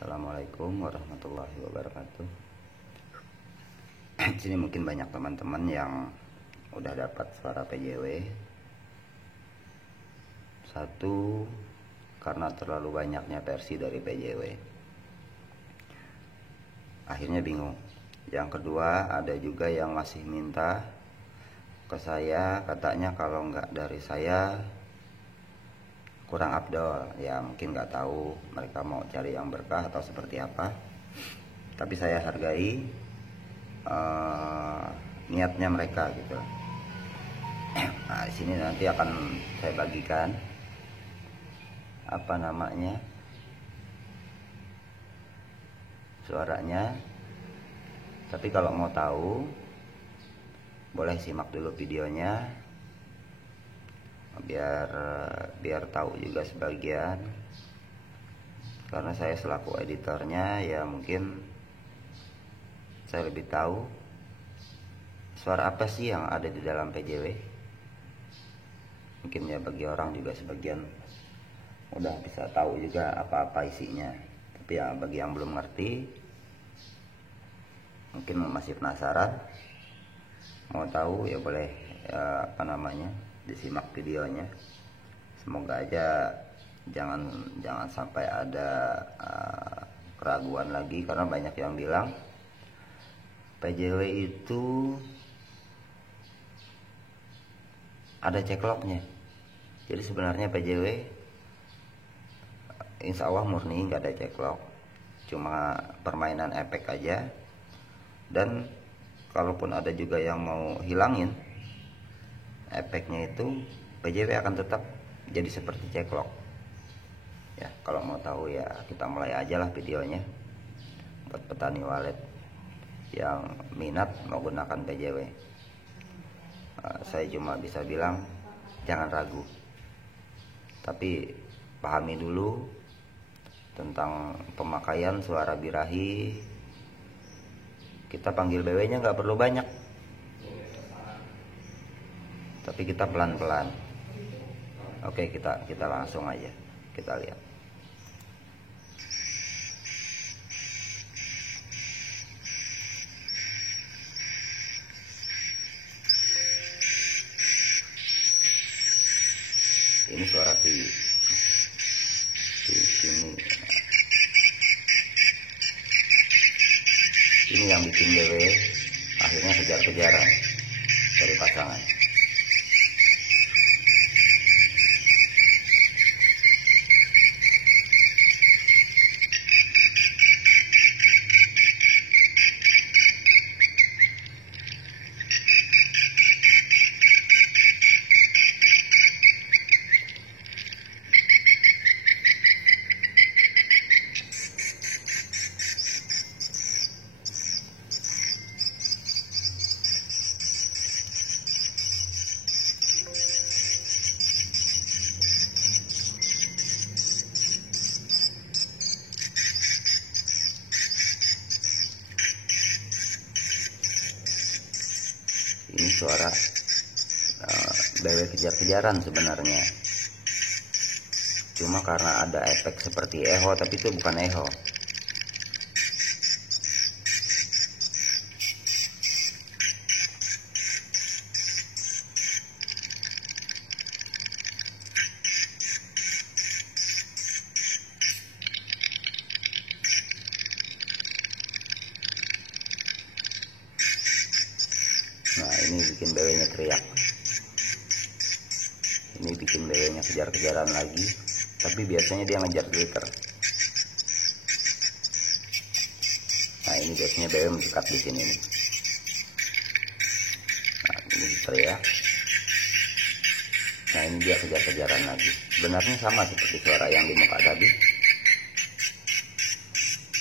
Assalamualaikum warahmatullahi wabarakatuh. Di sini mungkin banyak teman-teman yang udah dapat suara PJW. Satu, karena terlalu banyaknya versi dari PJW, akhirnya bingung. Yang kedua, ada juga yang masih minta ke saya, katanya kalau nggak dari saya kurang afdol. Ya mungkin nggak tahu mereka mau cari yang berkah atau seperti apa, tapi saya hargai niatnya mereka gitu. Nah, di sini nanti akan saya bagikan suaranya. Tapi kalau mau tahu boleh simak dulu videonya, biar tahu juga sebagian. Karena saya selaku editornya, ya mungkin saya lebih tahu suara apa sih yang ada di dalam PJW. Mungkin ya bagi orang juga sebagian udah bisa tahu juga apa-apa isinya, tapi ya bagi yang belum ngerti, mungkin masih penasaran, mau tahu ya boleh disimak videonya. Semoga aja jangan sampai ada keraguan lagi, karena banyak yang bilang PJW itu ada cekloknya. Jadi sebenarnya PJW insya Allah murni, nggak ada ceklok, cuma permainan efek aja. Dan kalaupun ada juga yang mau hilangin efeknya, itu PJW akan tetap jadi seperti ceklok. Ya, kalau mau tahu ya kita mulai aja lah videonya. Buat petani walet yang minat mau gunakan PJW, saya cuma bisa bilang jangan ragu, tapi pahami dulu tentang pemakaian suara birahi. Kita panggil BW nya nggak perlu banyak, tapi kita pelan-pelan. Oke, kita langsung aja kita lihat. Ini suara di sini. Ini yang bikin BW akhirnya kejar-kejaran dari pasangan. Ini suara BW kejar-kejaran sebenarnya, cuma karena ada efek seperti echo, tapi itu bukan echo. Nah, ini bikin BW-nya teriak. Ini bikin BW-nya kejar-kejaran lagi, tapi biasanya dia ngejar glitter. Nah, ini biasanya BW mendekat di sini nih. Nah, ini teriak. Nah, ini dia kejar-kejaran lagi. Sebenarnya sama seperti suara yang di muka tadi.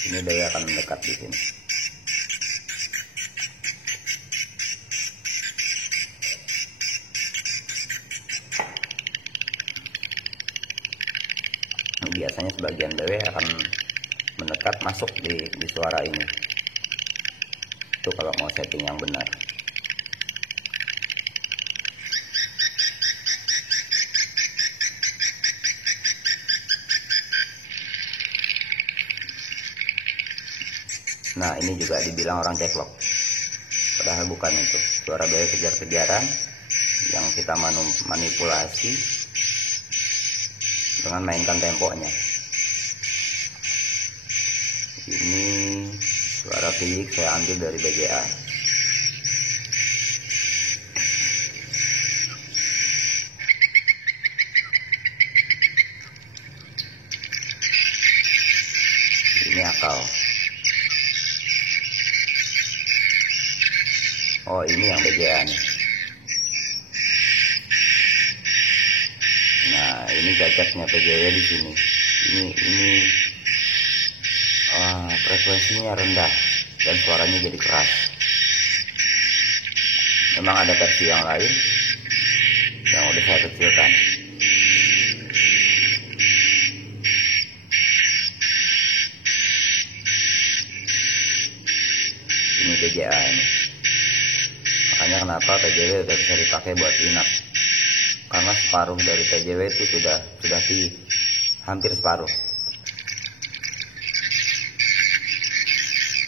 Ini BW akan mendekat di sini. Biasanya sebagian BW akan mendekat masuk di suara ini. Itu kalau mau setting yang benar. Nah, ini juga dibilang orang ceklok, padahal bukan itu. Suara BW kejar-kejaran yang kita manipulasi dengan mainkan temponya. Ini suara piyik saya ambil dari BGA. Ini akal. Oh, ini yang BGA nih. Nah, ini cacatnya PJW di sini. Ini frekuensinya rendah dan suaranya jadi keras. Memang ada versi yang lain yang udah saya kecilkan. Ini BGA ini. Makanya kenapa PJW udah bisa dipakai buat inap, karena separuh dari PJW itu sudah hampir separuh.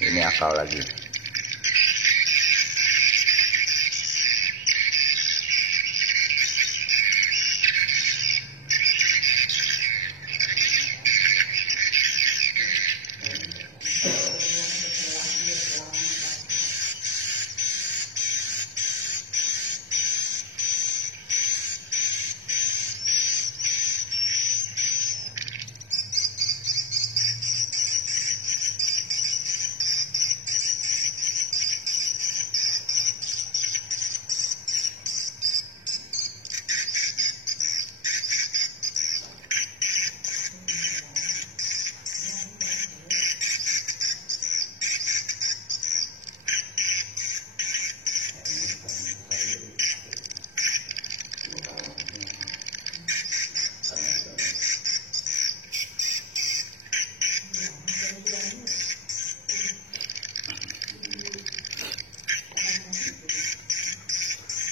Ini akal lagi.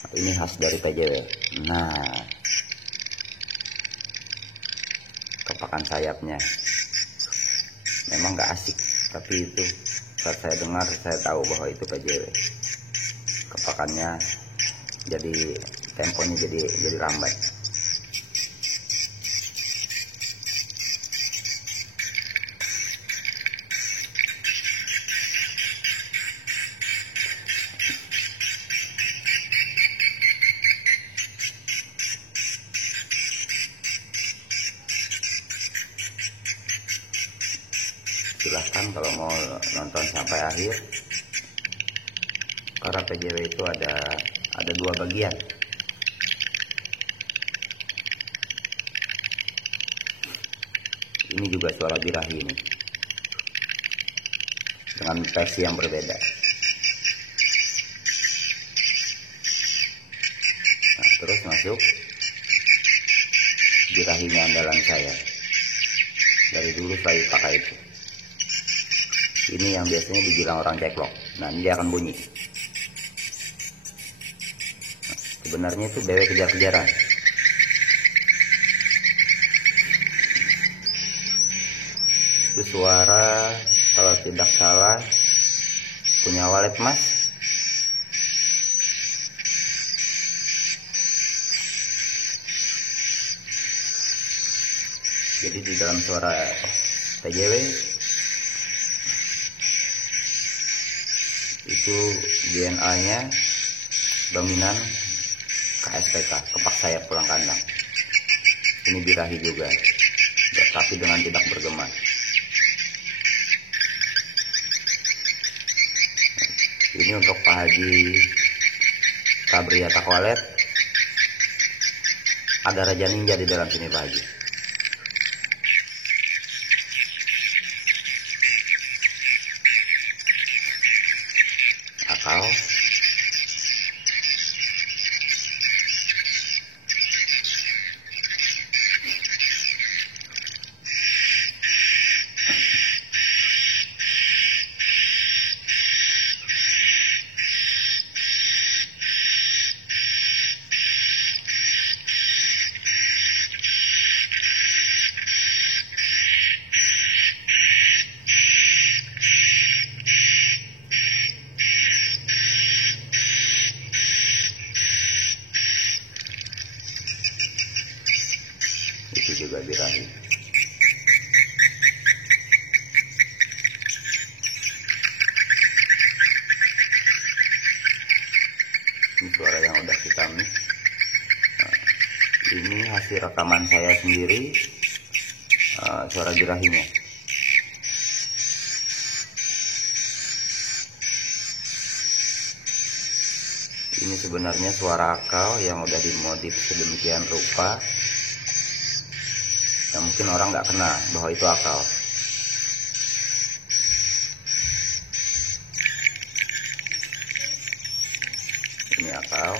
Ini khas dari PJW. Nah, kepakan sayapnya memang gak asik, tapi itu saat saya dengar saya tahu bahwa itu PJW. Kepakannya jadi temponya jadi lambat. Silahkan kalau mau nonton sampai akhir, karena PJW itu ada dua bagian. Ini juga suara birahi ini dengan versi yang berbeda. Nah, terus masuk birahinya andalan saya, dari dulu saya pakai itu. Ini yang biasanya dibilang orang ceklok. Nah, ini dia akan bunyi. Nah, sebenarnya itu BW kejar-kejaran. Itu suara, kalau tidak salah, punya walet mas. Jadi di dalam suara PJW itu DNA-nya dominan KSPK, kepak sayap pulang kandang. Ini birahi juga, tapi dengan tidak bergema. Ini untuk Pak Haji Kabria Takwalet. Ada Raja Ninja di dalam sini Pak Haji. Akal. itu juga birahi. Ini suara yang udah kita mix. Nah, ini hasil rekaman saya sendiri, suara birahinya. Ini sebenarnya suara akal yang udah dimodif sedemikian rupa yang mungkin orang nggak kena bahwa itu akal. Ini akal.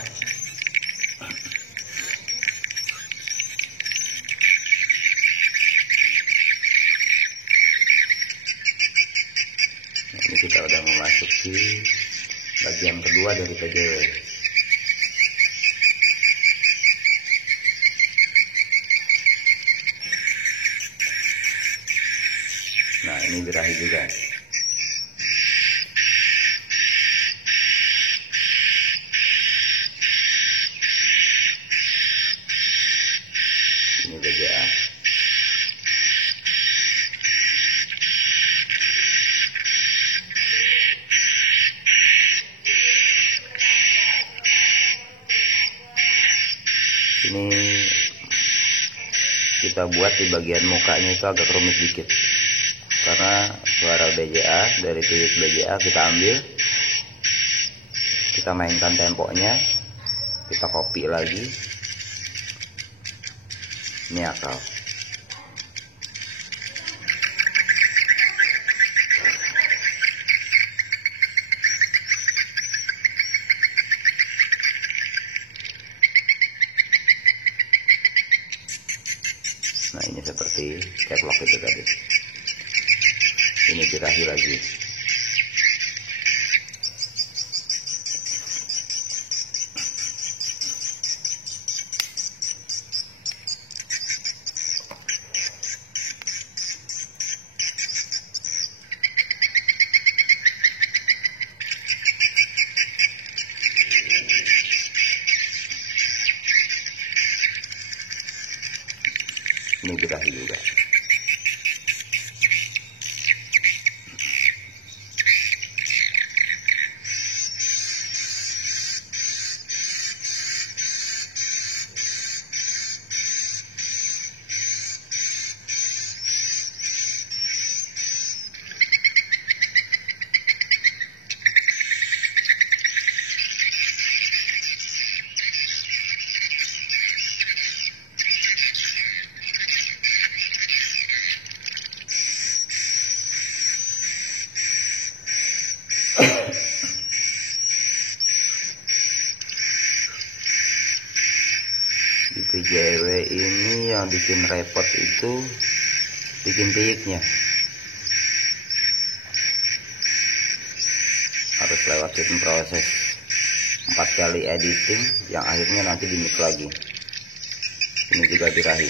Nah, ini kita udah memasuki bagian kedua dari PJW. Nah, ini birahi juga. Ini BGA. Ini kita buat di bagian mukanya itu agak rumit dikit, karena suara BGA dari titik BGA kita ambil, kita mainkan temponya, kita copy lagi. Ini akal. Nah, ini seperti caplok itu tadi. Ini birahi lagi. Ini birahi juga. Di PJW ini yang bikin repot itu bikin piyiknya. Harus lewatin proses 4 kali editing yang akhirnya nanti di mix lagi. Ini juga birahi.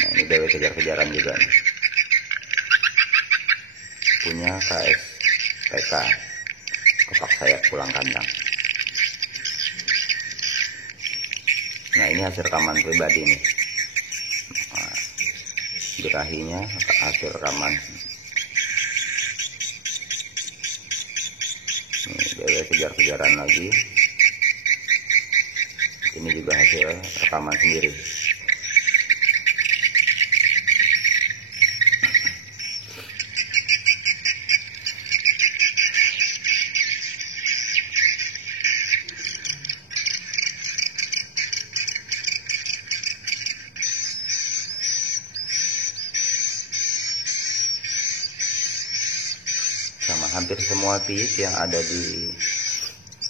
Nah, ini BW kejar-kejaran juga nih. Punya KS PK, kepak sayap pulang kandang. Nah, ini hasil rekaman pribadi nih. Nah, birahinya hasil rekaman. Ini BW kejar-kejaran lagi. Ini juga hasil rekaman sendiri. Sama hampir semua piyik yang ada di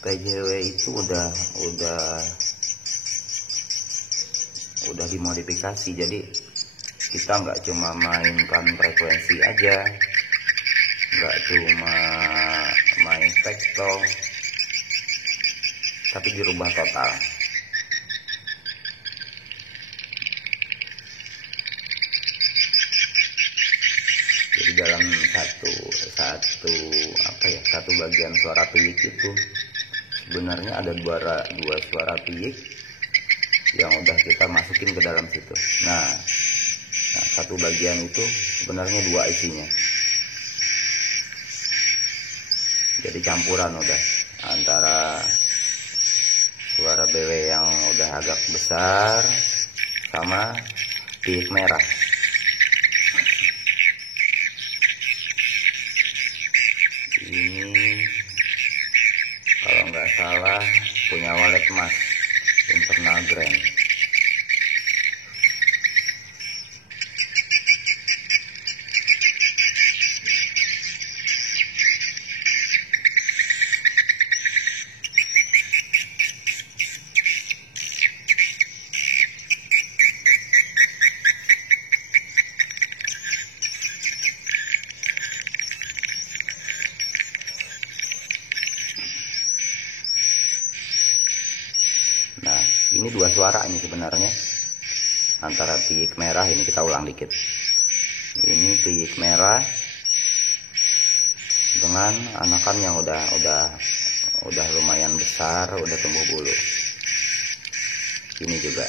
PJW itu udah dimodifikasi. Jadi kita nggak cuma mainkan frekuensi aja, nggak cuma main spektrum, tapi dirubah total. Jadi dalam satu bagian suara piyik itu sebenarnya ada dua suara piyik yang udah kita masukin ke dalam situ. Nah, satu bagian itu sebenarnya dua isinya. Jadi campuran udah antara suara BW yang udah agak besar sama piyik merah. Ini kalau nggak salah punya walet mas internal grand. Nah, ini dua suara ini sebenarnya antara piyik merah. Ini kita ulang dikit. Ini piyik merah dengan anakan yang udah lumayan besar, udah tumbuh bulu. Ini juga.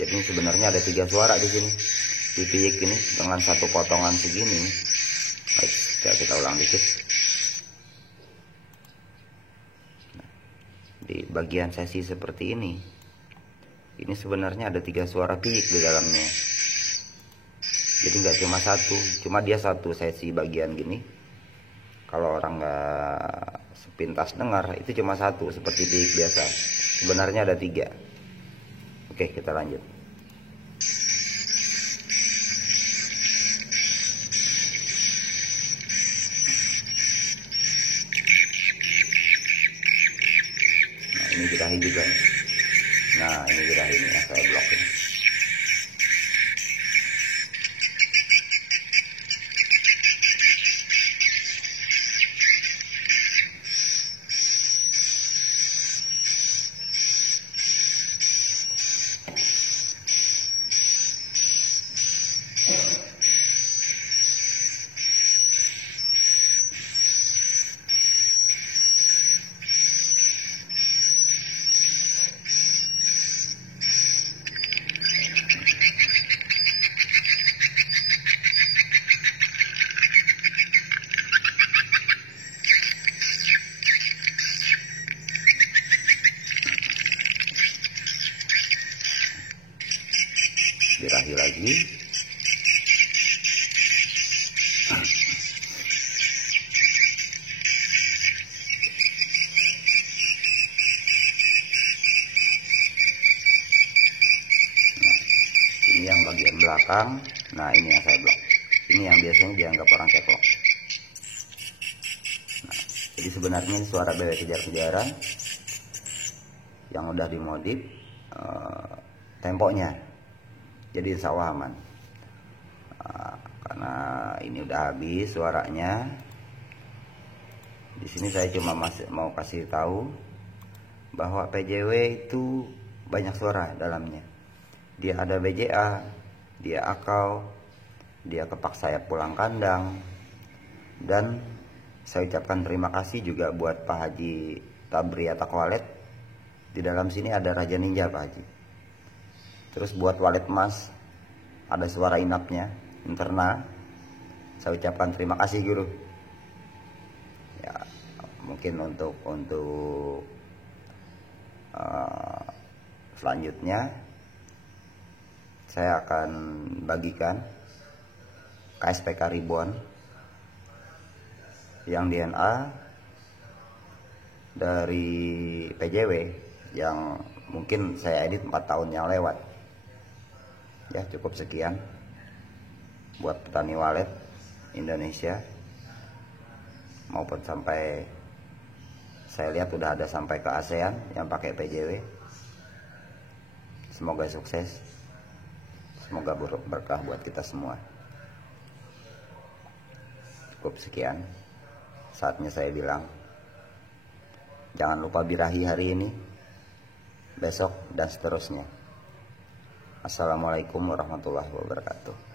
Jadi sebenarnya ada 3 suara di sini. Di piyik ini dengan satu potongan segini. Coba kita ulang dikit. Di bagian sesi seperti ini sebenarnya ada 3 suara piyik di dalamnya. Jadi nggak cuma satu, cuma dia satu sesi bagian gini. Kalau orang nggak sepintas dengar itu cuma satu seperti piyik biasa. Sebenarnya ada 3. Oke, kita lanjut. Ini birahi juga nih. Nah, ini birahi ini yang saya blokin. Birahi lagi. Ini yang bagian belakang. Nah, ini yang saya blok. Ini yang biasanya dianggap orang ceklok. Nah, jadi sebenarnya ini suara BW kejar-kejaran yang udah dimodif temponya. Jadi sawah aman. Karena ini udah habis suaranya. Di sini saya cuma masih mau kasih tahu bahwa PJW itu banyak suara dalamnya. Dia ada BJA, dia akau, dia kepak sayap pulang kandang. Dan saya ucapkan terima kasih juga buat Pak Haji Tabri Atak Walet. Di dalam sini ada Raja Ninja Pak Haji. Terus buat walet emas ada suara inapnya internal. Saya ucapkan terima kasih guru. Ya, mungkin untuk selanjutnya saya akan bagikan KSPK ribbon yang DNA dari PJW yang mungkin saya edit 4 tahun yang lewat. Ya, cukup sekian buat petani walet Indonesia maupun sampai saya lihat udah ada sampai ke ASEAN yang pakai PJW. Semoga sukses, semoga berkah buat kita semua. Cukup sekian, saatnya saya bilang jangan lupa birahi hari ini, besok, dan seterusnya. Assalamualaikum warahmatullahi wabarakatuh.